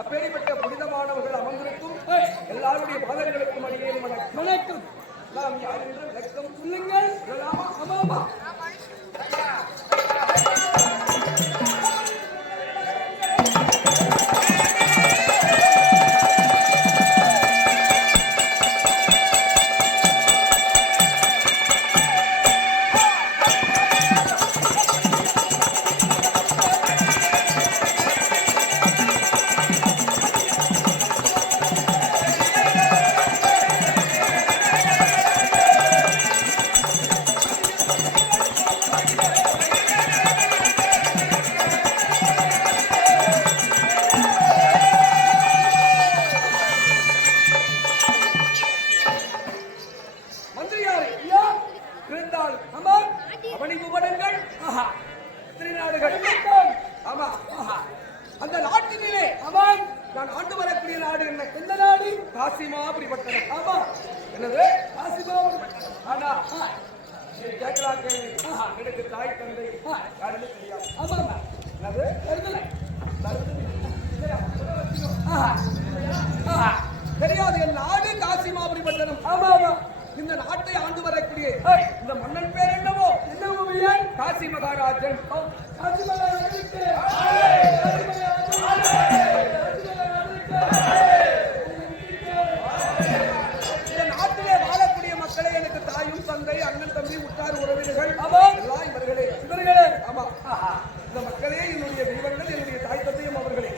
அப்பேற்பட்ட புனிதமானவர்கள் அமர்ந்திருக்கும் எல்லாருடைய பாதங்களுக்கும் அடியேன் வணக்கம். நாம் யார் என்று விளக்கம் சொல்லுங்கள். தெரியாது என் நாடு காசிமாபுரி பட்டணம். இந்த நாட்டை ஆண்டு வரக்கூடிய இந்த மன்னன் பேர் என்னவோ காசி மகாராஜன். இந்த நாட்டிலே வாழக்கூடிய மக்களை எனக்கு தாயும் தந்தை அண்ணன் தம்பி உற்றார் உறவினர்கள் எல்லாம் இவர்களே. ஆமா, இந்த மக்களே என்னுடைய தெய்வங்கள், என்னுடைய தாய் தந்தையும் அவர்களே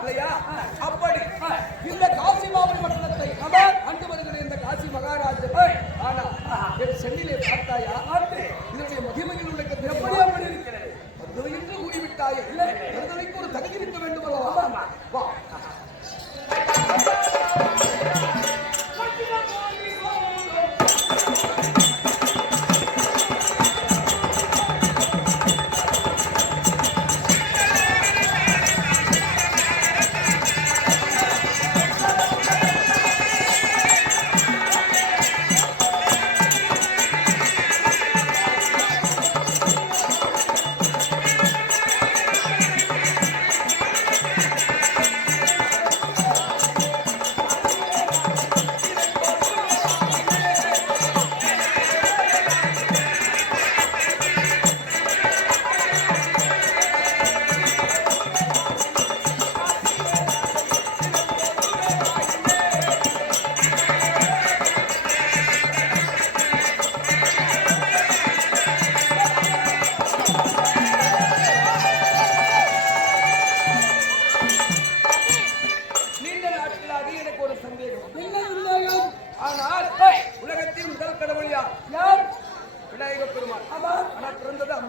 இல்லையா? அப்படி இந்த காசிமாபுரி பட்டணத்தை ஆண்டு வருகிற இந்த காசி மகாராஜன் ஆனா என் சென்னிலே பார்த்தாயா? இதனுடைய மகிமையில் உள்ள எப்படி இருக்கிறது என்று கூறிவிட்டாயே. ஒரு தகுதி இருக்க வேண்டும் அல்லவா? வா.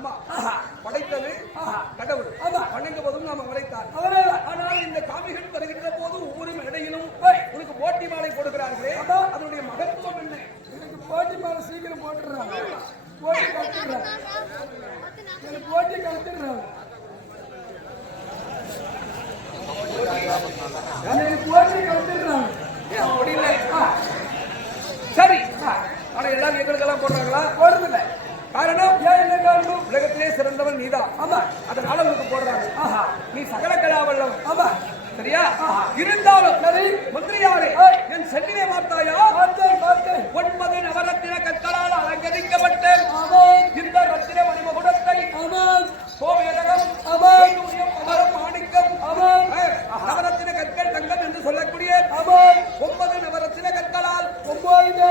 அம்மா படைத்தது கடவுள் வணங்குவதும் நாம் அவரைத்தான். ஆனால் இந்த காமிகள் வருகின்ற போது ஒவ்வொரு மேடையிலும் உனக்கு போட்டி மாலை கொடுக்கிறார்களே, அதனுடைய மகத்துவம் என்ன? எனக்கு போட்டி மாலை சீக்கிரம் போட்டுறாங்க, போட்டி கலத்துறாங்க, எனக்கு போட்டி கலத்துறாங்க, போட்டி கலத்துறாங்க. அப்படி இல்லை. சரி, ஆனா எல்லாரும் எங்களுக்கெல்லாம் போடுறாங்களா? போடுறதில்லை. காரணம் ஏன்? என்ன காரணம்? உலகத்திலே சிறந்தவன் நீதான். ஆமா, அதனால உனக்கு போடுறாங்க. நீ சகல கலாவல்லம். ஆமா, சரியா? இருந்தாலும் மந்திரியாரே, என் சென்னிலே பார்த்தாயா? 9 நவரத்தின கற்களால் அலங்கரிக்கப்பட்ட இந்த ரத்தின மணிமகுடத்தை கோவேதகம் மாணிக்கம் நவரத்தின கற்கள் தங்கம் என்று சொல்லக்கூடிய 9 நவரத்தின கற்களால் 9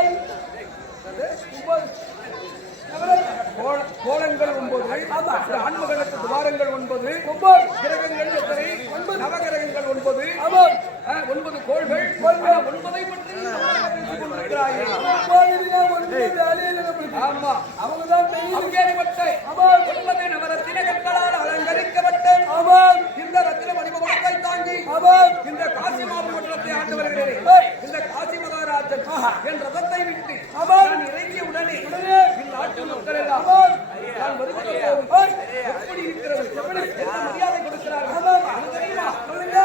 கோலங்கள் 9, ஆன்மகனுக்கு துவாரங்கள் 9, கிரகங்கள் எத்தனை? 9 நவகிரகங்கள் 9, 9 கோள்கள். 9ஐ பற்றி பேசிக் கொண்டிருக்கிறாயே. ஆமா, அவங்கதான் 9 நவரத்தின கற்களால் அலங்கரிக்கப்பட்ட இந்த ரத்தின மணிமகுடத்தை தாங்கி இந்த காசி மாவட்டத்தை ஆண்டு வருகிறேன். இந்த காசி மகாராஜன் என் ரதத்தை விட்டு நான் இறங்கிய உடனே இந்நாட்டு மக்கள் எல்லாம் நான் வருகிற போது எப்படி இருக்கிறது, எப்படி மரியாதை கொடுக்கிறார்கள் தெரியுமா? சொல்லுங்க.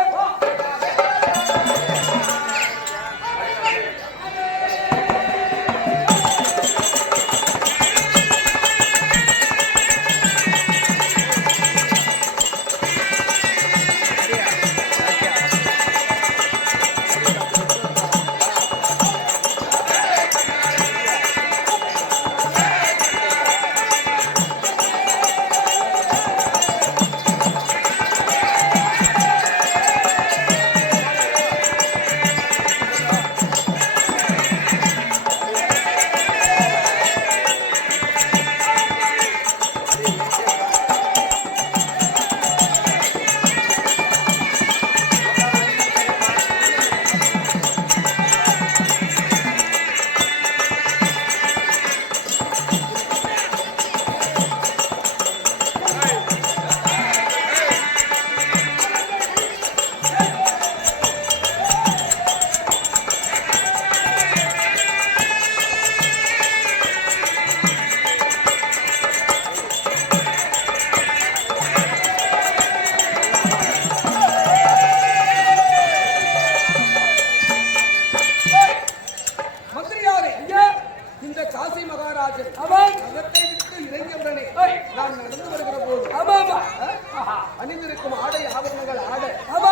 அணிந்திருக்கும் ஆடை ஆபரணங்கள் ஆடை. ஆமா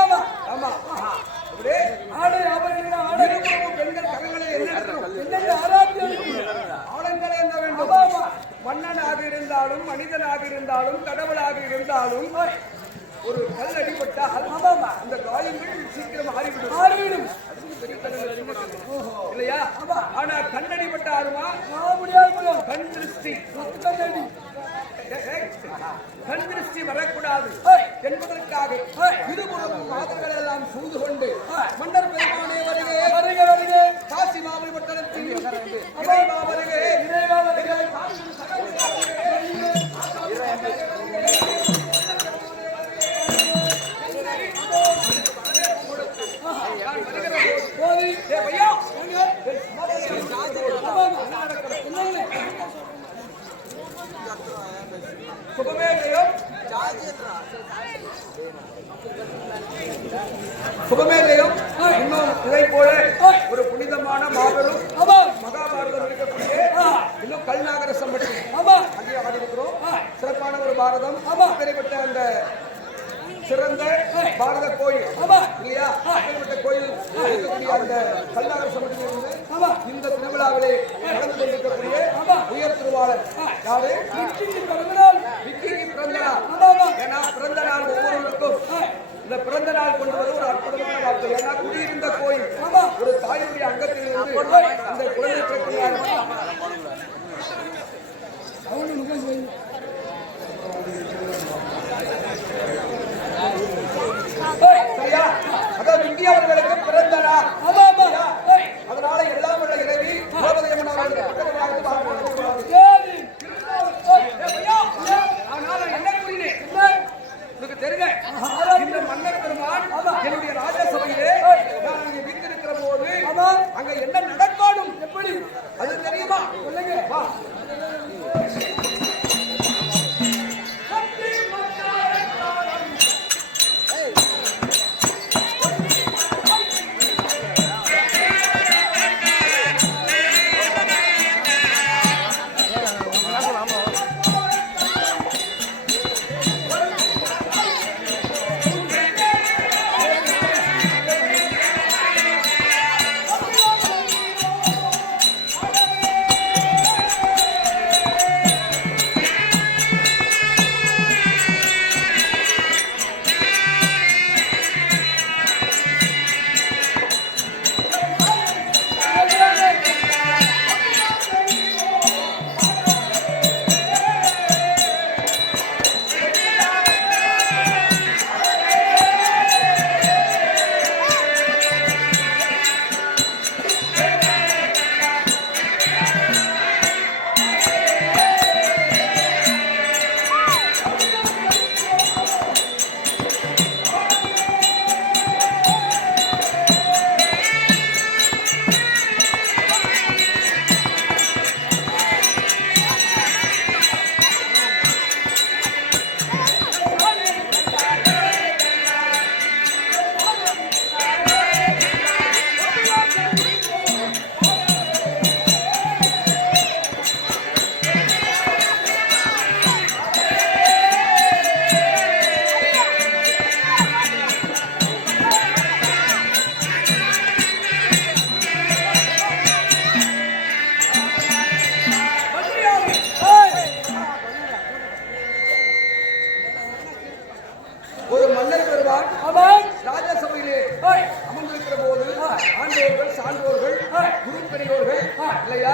ஆமா, ஆடை ஆபரணங்கள் பெண்கள் கரங்களை ஆடங்களை என்ன வேண்டும்? மன்னனாக இருந்தாலும் மனிதனாக இருந்தாலும் கடவுளாக இருந்தாலும் ஒரு கல் அடிபட்டால் அந்த காயங்கள் சீக்கிரம் ஆறிவிடும். இல்லையா? ஆனா கண்ணடிப்பட்ட ஆறுமா கண் திருஷ்டி, கண் திருஷ்டி வரக்கூடாது என்பதற்காக இருபுறம் வாதங்கள் எல்லாம் சூழ்ந்து கொண்டு மன்னர் பெருமானே வருகே வருக வருகே, காசி மாவட்டத்தில் இறைவா வருகே இறைவா வருகே, சுகமேதையும் இன்னும் இதை போல ஒரு புனிதமான மாபெரும் மகாபாரதம் இருக்கக்கூடிய இன்னும் கல்நாகர சம்பட்டி அங்கே ஆடிருக்கிறோம். சிறப்பான ஒரு பாரதம். அப்படிப்பட்ட அந்த சிறந்த பாரத கோயில் இல்லையா? அப்படிப்பட்ட கோயில் இருக்கக்கூடிய அந்த கல்நாகர சம்பட்டியிலிருந்து இந்த திருவிழாவிலே நடந்து கொண்டிருக்கக்கூடிய உயர் திருவாளர் யாரு? விக்கிக்கு பிறந்த நாள். ஏன்னா பிறந்த நாள் ஒவ்வொருவருக்கும் இந்த பிறந்த நாள் கொண்டு ஒரு அற்புதமான வார்த்தை. ஏன்னா குடியிருந்த கோயில் ஒரு தாயுடைய அங்கத்தில் இருந்து அந்த குழந்தை பிறக்கிறார். சரியா? அதாவது இந்தியா அவர்களுக்கு பிறந்த நாள். அதனால எல்லாம் உள்ள இறைவி நான் ராஜசபையிலே அமர்ந்திருக்கிற போது ஆண்டோர்கள் சான்றோர்கள் குரு பெரியோர்கள் இல்லையா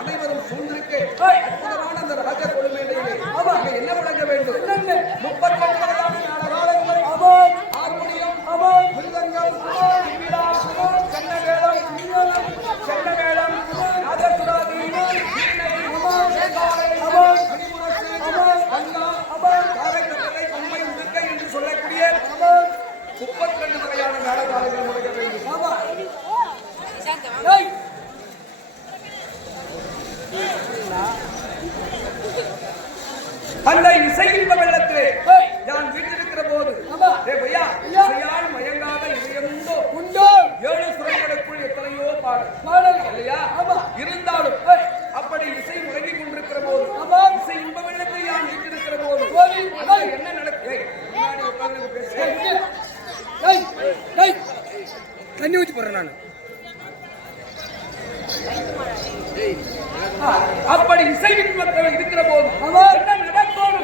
அனைவரும் சூழ்ந்திருக்க அற்புதமான அந்த ராஜ கொடுமையிலே என்ன வழங்க வேண்டும் 32 ஆர்மோனியம் மிருதங்கம் சென்னவேளம் நாதசுராதி என்று சொல்லக்கூடிய 32 வகையான மேளதாளங்கள் முழங்க வேண்டும். அந்த இசையில் வெள்ளத்திலே நான் வீட்டிருக்கிற போது இசையால் மயங்காத இதயமுண்டோ உண்டோ 7 சுரங்களுக்குள் எத்தனையோ பாடல் இல்லையா இருந்தாலும் அப்படி இசை முழங்கிக் கொண்டிருக்கிற போது இசை இன்ப வெள்ளத்தில் நான் வீட்டிருக்கிற போது என்ன நடக்கு தண்ணி ஊற்றி போறேன் நான் அப்படி இசைவின் மக்கள் இருக்கிற போது என்ன நடக்கும்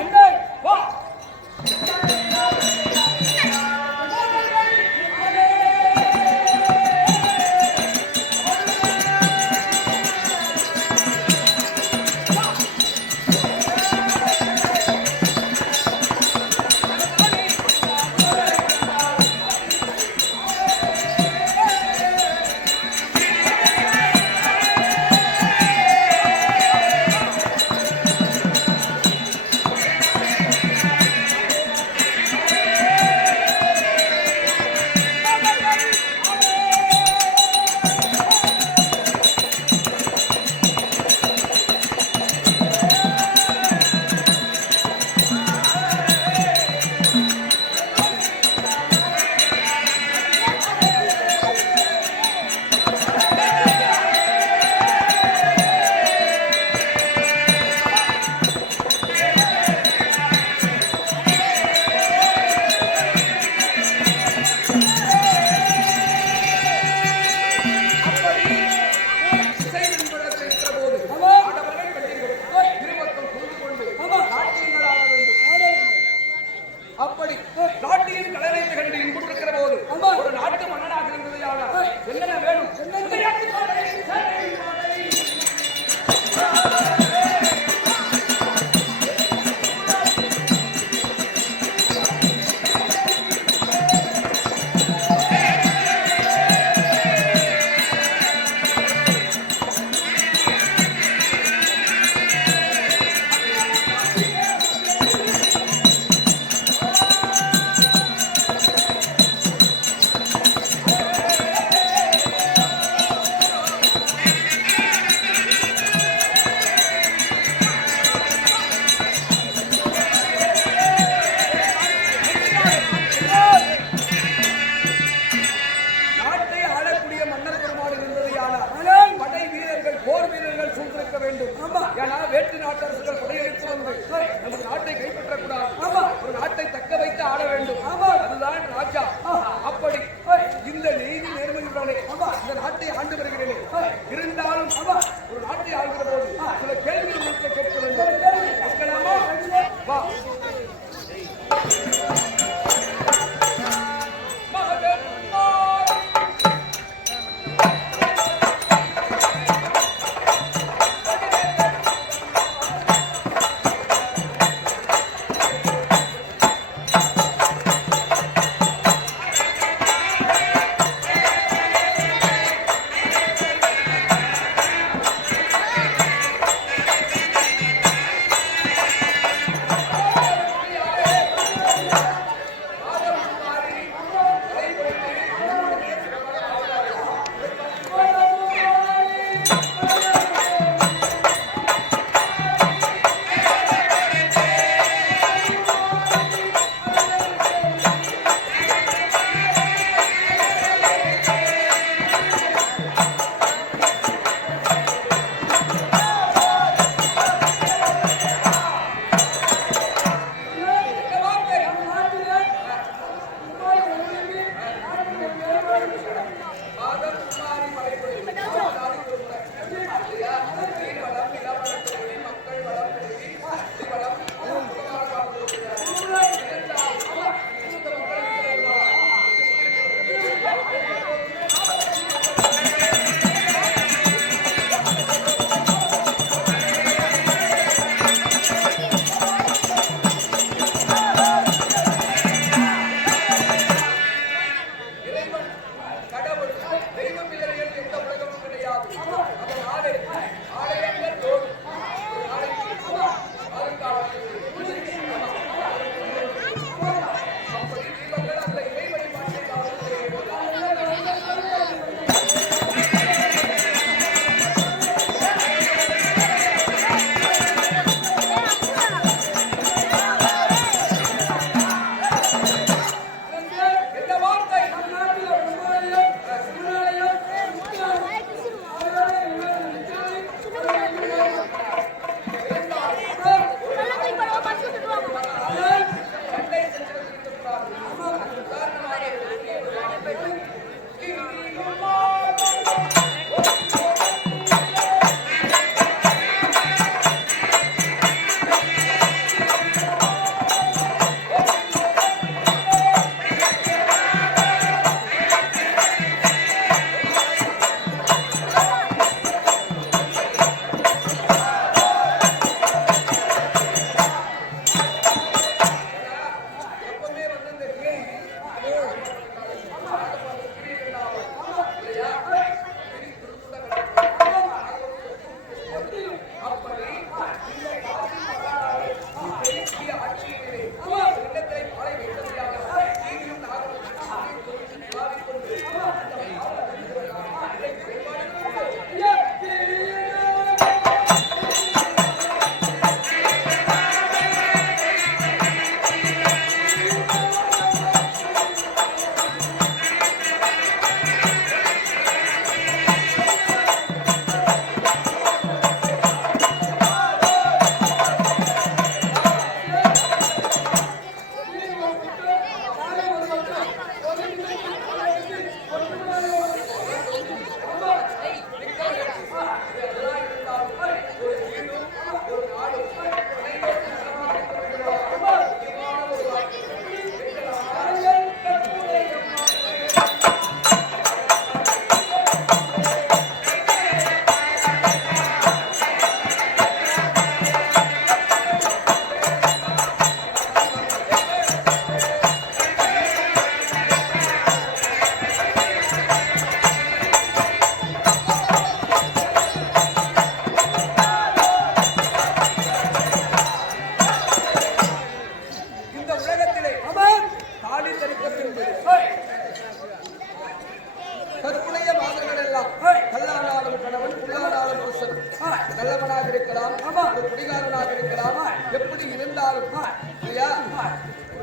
இருந்தாலும் இல்லையா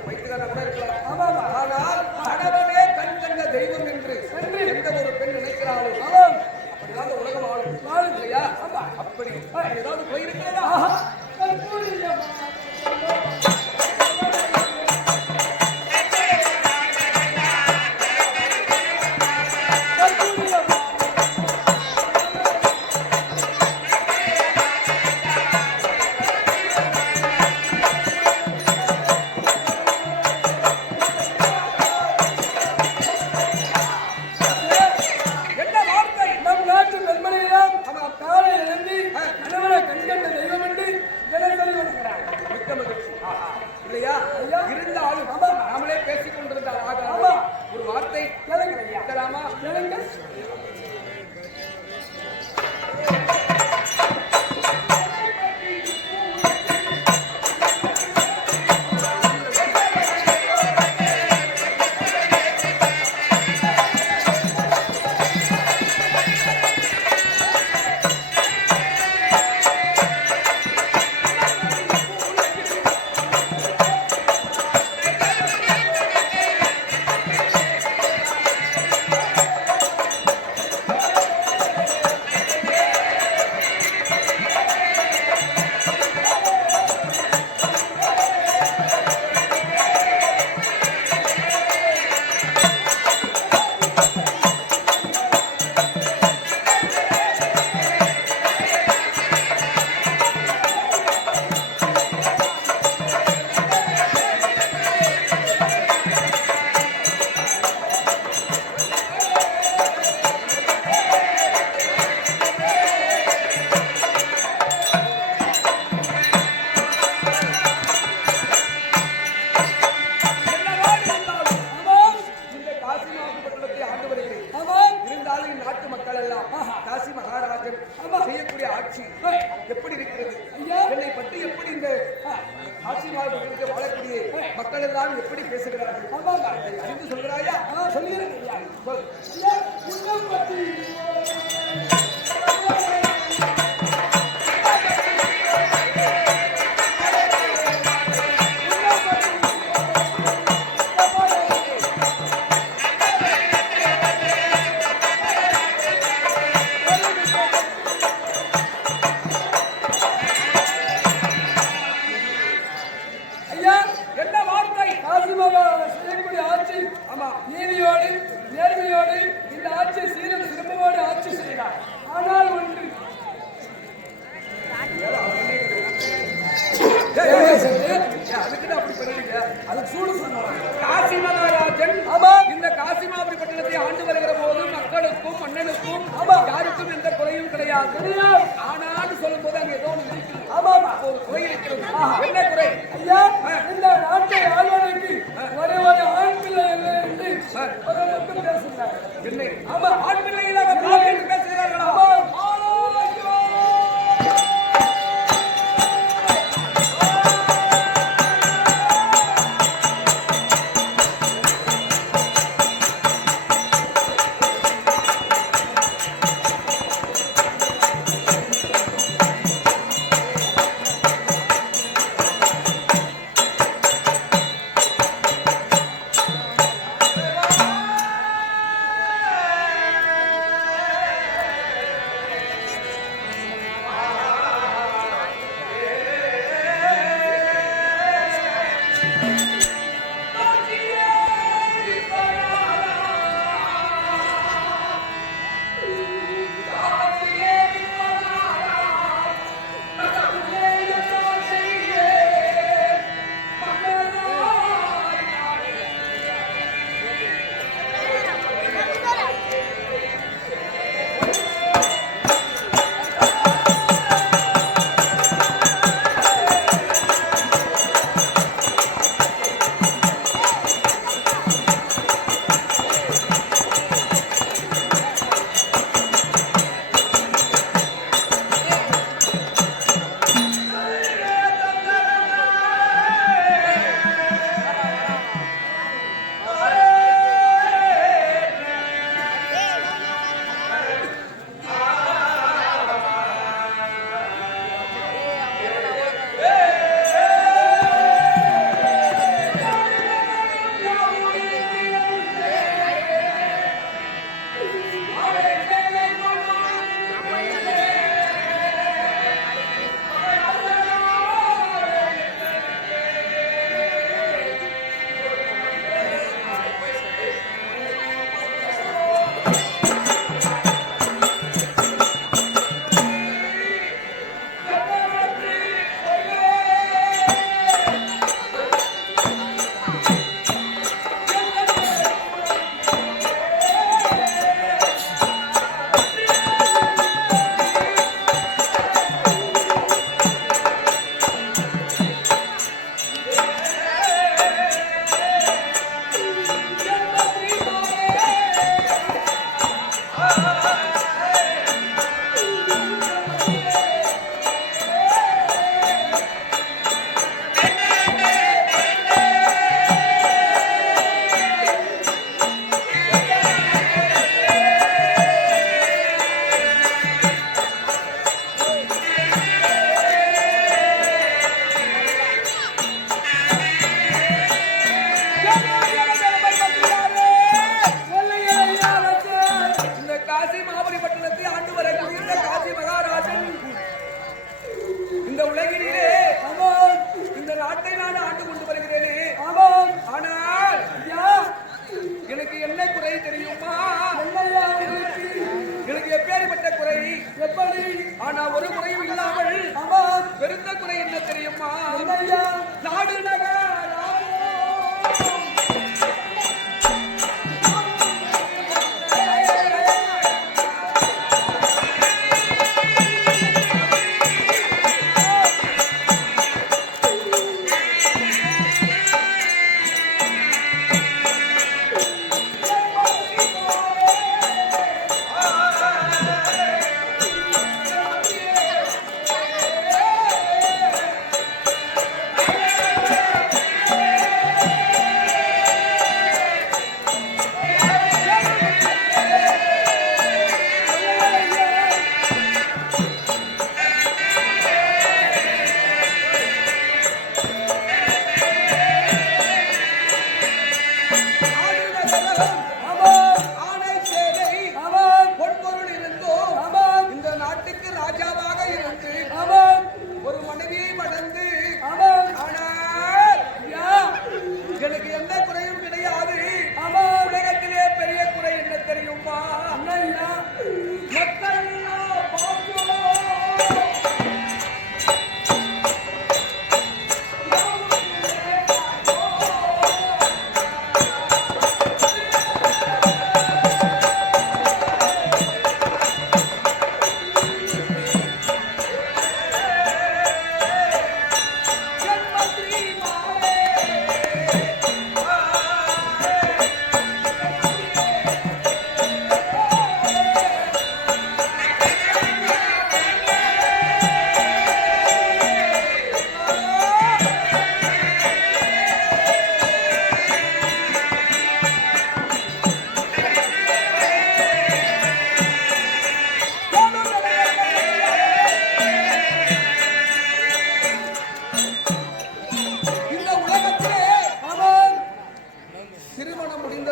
வைத்துக்கான கூட இருக்கலாம். ஆனால் கணவனே கண் கண்ட தெய்வம் என்று எந்த ஒரு பெண் நினைக்கிறாலும் அப்படிதான் இந்த உலகம் வாழும் இல்லையா? அப்படி ஏதாவது போயிருக்கிறதா? இருந்தாலும் நாமளே பேசிக் கொண்டிருந்தால் ஒரு வார்த்தை கேட்கலாமா? காசி மகாராஜன் செய்யக்கூடிய ஆட்சி எப்படி இருக்கிறது? என்னை பற்றி எப்படி இந்த ஆட்சி மாவட்டத்தில் வாழக்கூடிய மக்கள் எல்லாம் எப்படி பேசுகிறார்கள்? அறிந்து சொல்கிறாயா? சொல்கிறேன். நீதியோடு நேர்மையோடு இந்த ஆட்சி சீரம் சிறப்போடு ஆட்சி செய்கிறார். ஆனால் ஒன்று அதுக்கு சூடு சொன்னார். காசி மகாராஜன் இந்த காசி மாவட்ட பட்டணத்தை ஆண்டு வருகிற போது மக்களுக்கும் மன்னனுக்கும் யாருக்கும் எந்த குறையும் கிடையாது. ஆனால் சொல்லும் போது அங்க ஏதோ ஒரு குறை இருக்கிறது. என்ன குறை? ஐயா, இந்த நாட்டை ஆள்வதற்கு ஒரே ஒரு ஆண் பிள்ளை என்று பேசுகிறார். இல்லை, ஆமா, ஆண் பிள்ளைகளாக பேசுகிறார்களா?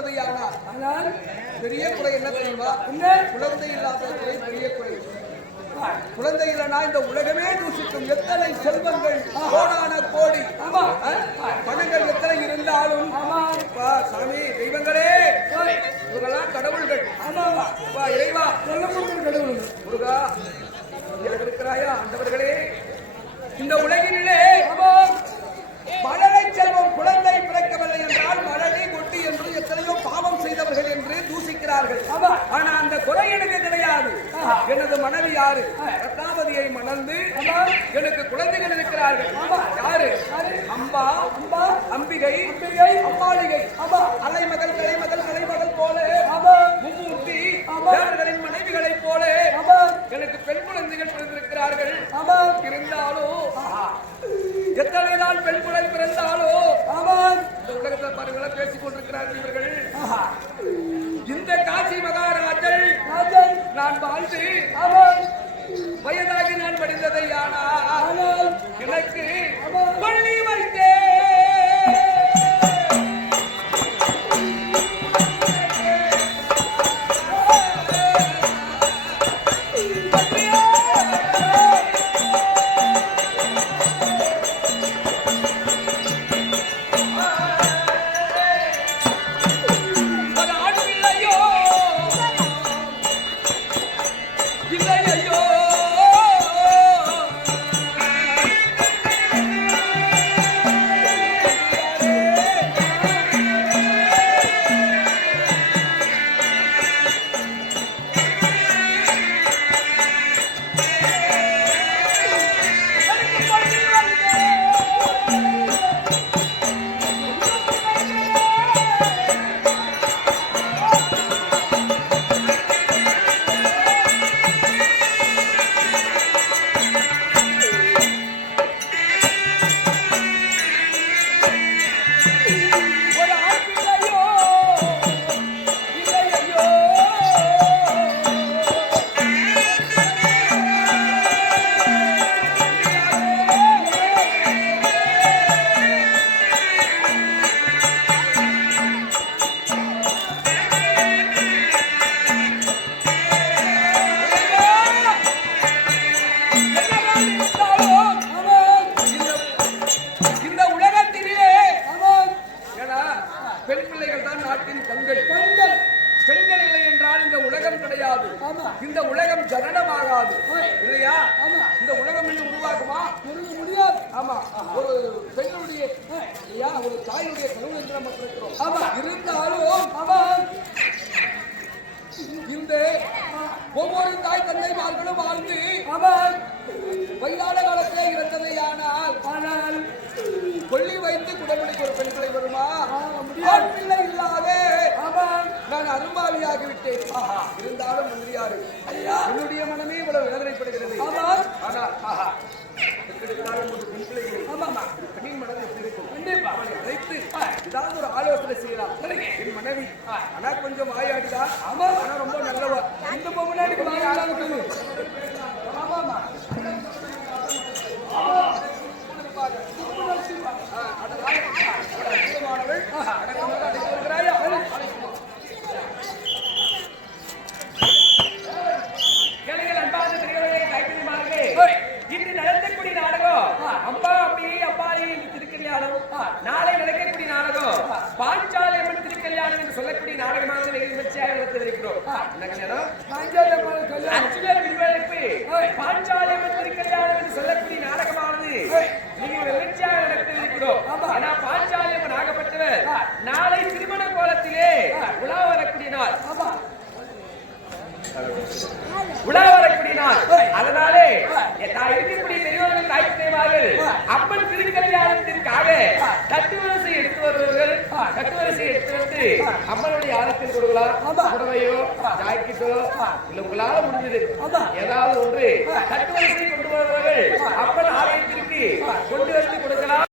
இருந்ததையானால் ஆனால் பெரிய குறை என்ன தெரியுமா? குழந்தை இல்லாத குறை பெரிய குறை. குழந்தை இல்லைன்னா இந்த உலகமே தூசிக்கும். எத்தனை செல்வங்கள், கோடான கோடி பணங்கள் எத்தனை இருந்தாலும் சாமி தெய்வங்களே, இவங்கெல்லாம் கடவுள்கள். இறைவா கடவுள் முருகா இருக்கிறாயா? ஆண்டவர்களே, இந்த உலகினிலே மழலை செல்வம் குழந்தை பிறக்கவில்லை என்றால் மழலை கொட்டி என்று எத்தனையோ பாவம் செய்தவர்கள் என்று தூசிக்கிறார்கள். ஆனா அந்த குறை எனக்கு கிடையாது. எனது மனைவி யாரு? ரத்னாவதியை மணந்து எனக்கு குழந்தைகள் இருக்கிறார்கள். யாரு? அம்பா, அம்பிகை, அம்பாளிகை, அலைமகள், கலைமகள், கலைமகள் போல மும்மூர்த்தி தேவர்களின் மனைவிகளைப் போல எனக்கு பெண் குழந்தைகள் பிறந்திருக்கிறார்கள். இருந்தாலும் எத்தனை நாள் பெண் குழந்தை பிறந்தாலோ இந்த உலகத்தில் பாருங்களா பேசிக் கொண்டிருக்கிறார்கள் இவர்கள். இந்த காசி மகாராஜன் நான் வாழ்ந்து வயதாகி நான் படித்ததை ஆனால் எனக்கு பள்ளி வைத்தேன். இந்த உலகம் ஜனனமாகாது இல்லையா? இந்த உலகம் இன்னும் உருவாக்குமா? முடியாது. ஆமா, ஒரு பெண்ணுடைய ஒரு தாயுடைய கனவு என்று நம்ம இருக்கிறோம். இருந்தாலும் இந்த ஒவ்வொரு தாய் தந்தைமார்களும் வாழ்ந்து வயதான காலத்திலே இறந்ததையானால் கொல்லி வைத்து குடமுடிக்கு ஒரு பெண் பிள்ளை வருமா? பிள்ளை இல்லாத நான் அரும்பாவியாகிவிட்டேன். இருந்தாலும் மந்திரியாரு என்னுடைய மனமே இவ்வளவு வேதனைப்படுகிறது. ஏதாவது ஒரு ஆலோசனை செய்யலாம். என் மனைவி ஆனா கொஞ்சம் வாயாடிதான். ஆனா ரொம்ப நல்லவா. இந்த முன்னாடி இன்று நடத்தக்கூடிய நாடகம் அம்பா அம்பி அப்பாயி திருக்கல்யாணம். நாளை நடக்கக்கூடிய நாடகம் பாஞ்சாலி அம்மன் திருக்கல்யாணம் என்று சொல்லக்கூடிய நாடகமானது வெகு விமர்சையாக நடத்திருக்கிறோம். பாஞ்சாலி அம்மன் திருக்கல்யாணம் என்று சொல்லக்கூடிய நாடகமானது மிக விமர்சையாக நடத்திருக்கிறோம். ஏன்னா பாஞ்சாலி அம்மன் ஆகப்பட்டவர் நாளை திருமண கோலத்திலே உலா வரக்கூடிய நாள். உலா வரக்கூடிய நாள். அதனாலே இருக்கக்கூடிய பெரியவர்கள் தாய் தந்தைமார்கள் அப்பன் திருக்கல்யாணத்திற்காக தட்டுவரிசை எடுத்து வருவர்கள். தட்டுவரிசை எடுத்து வந்து அம்மனுடைய ஆலயத்தில் கொடுக்கலாம். புடவையோ ஜாக்கெட்டோ இல்ல உங்களால முடிஞ்சது ஏதாவது ஒன்று தட்டுவரிசை கொண்டு வருவர்கள் அப்பன் ஆலயத்திற்கு கொண்டு வந்து கொடுக்கலாம்.